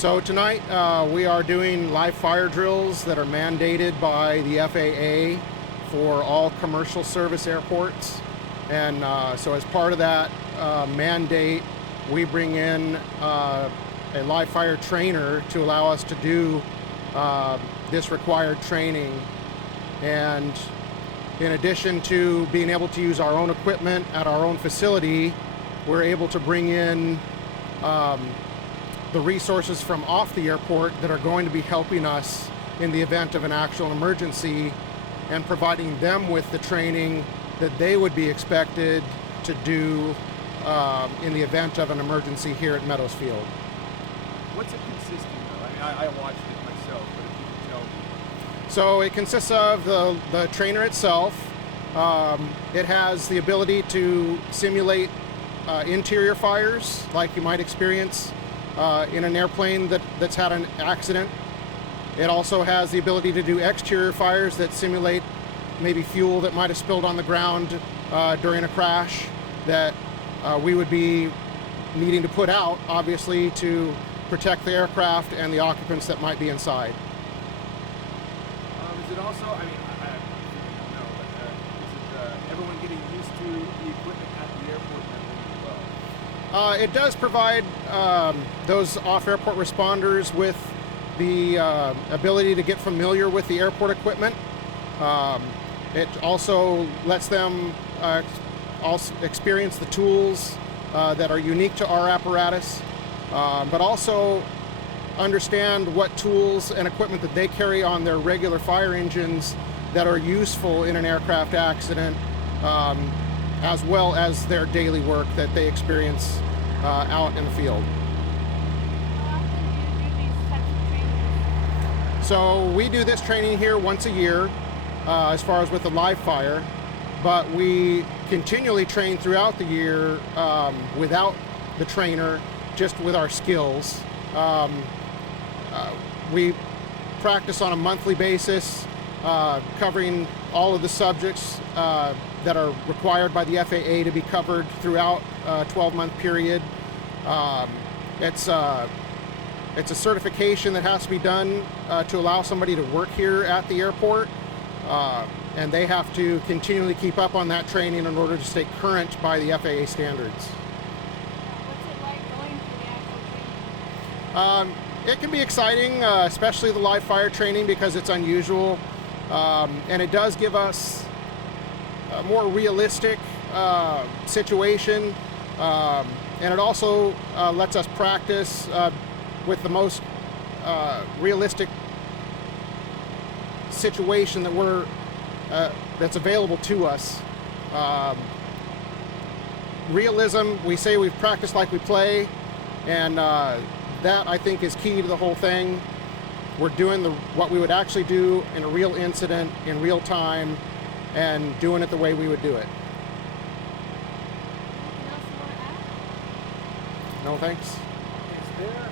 So tonight we are doing live fire drills that are mandated by the FAA for all commercial service airports. And so as part of that mandate, we bring in a live fire trainer to allow us to do this required training. And in addition to being able to use our own equipment at our own facility, we're able to bring in the resources from off the airport that are going to be helping us in the event of an actual emergency and providing them with the training that they would be expected to do in the event of an emergency here at Meadow Fields. What's it consisting of? I mean, I watched it myself, but if you can tell me. So it consists of the trainer itself. It has the ability to simulate interior fires like you might experience in an airplane that's had an accident. It also has the ability to do exterior fires that simulate maybe fuel that might have spilled on the ground during a crash that we would be needing to put out, obviously, to protect the aircraft and the occupants that might be inside. Is it also, I mean, I don't know, but is it everyone getting used to the equipment at the airport and everything as well? It does provide those off-airport responders with the ability to get familiar with the airport equipment. It also lets them also experience the tools that are unique to our apparatus, but also understand what tools and equipment that they carry on their regular fire engines that are useful in an aircraft accident, as well as their daily work that they experience out in the field. How often do you do these types of trainings? So we do this training here once a year as far as with the live fire, but we continually train throughout the year without the trainer, just with our skills. We practice on a monthly basis, covering all of the subjects that are required by the FAA to be covered throughout a 12-month period. It's a certification that has to be done to allow somebody to work here at the airport, and they have to continually keep up on that training in order to stay current by the FAA standards. What's it like going through the actual training? It can be exciting, especially the live fire training, because it's unusual, and it does give us a more realistic situation, and it also lets us practice with the most realistic situation that that's available to us. Realism, we say we've practiced like we play, and that, I think, is key to the whole thing. We're doing what we would actually do in a real incident in real time and doing it the way we would do it. Anything else you want to add? No thanks. Is there,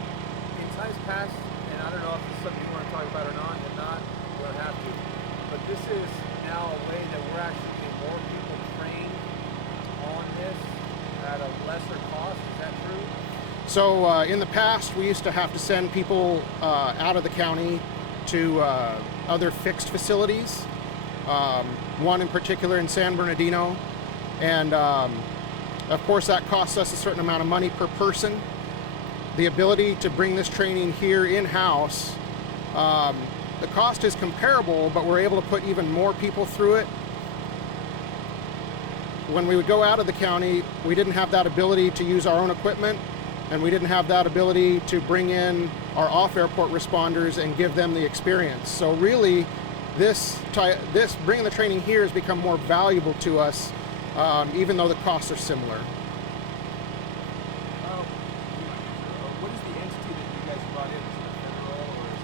in times past, and I don't know if this is something you want to talk about or not, if not, we'll have to, but this is now a way that we're actually getting more people trained on this at a lesser cost. Is that true? So in the past, we used to have to send people out of the county to other fixed facilities, one in particular in San Bernardino, and of course that costs us a certain amount of money per person. The ability to bring this training here in-house, the cost is comparable, but we're able to put even more people through it. When we would go out of the county, we didn't have that ability to use our own equipment, and we didn't have that ability to bring in our off-airport responders and give them the experience. So really, this bringing the training here has become more valuable to us, even though the costs are similar. What is the entity that you guys brought in? Is it federal or is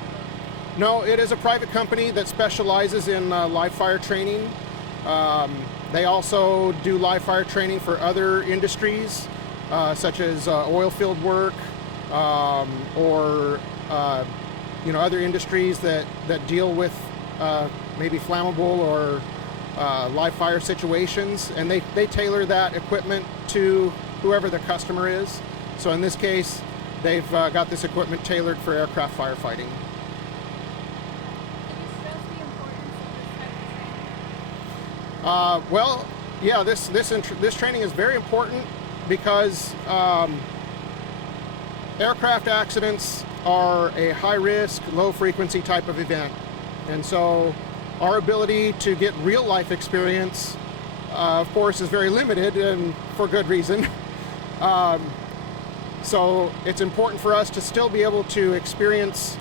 it No, it is a private company that specializes in live fire training. They also do live fire training for other industries, such as oil field work, or other industries that deal with maybe flammable or live fire situations, and they tailor that equipment to whoever the customer is. So in this case, they've got this equipment tailored for aircraft firefighting. Can you stress the importance of this type of training? Well, yeah, this training is very important because aircraft accidents are a high-risk, low-frequency type of event. And so our ability to get real-life experience, of course, is very limited, and for good reason. So it's important for us to still be able to experience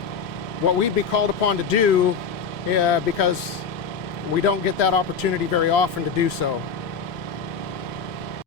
what we'd be called upon to do because we don't get that opportunity very often to do so.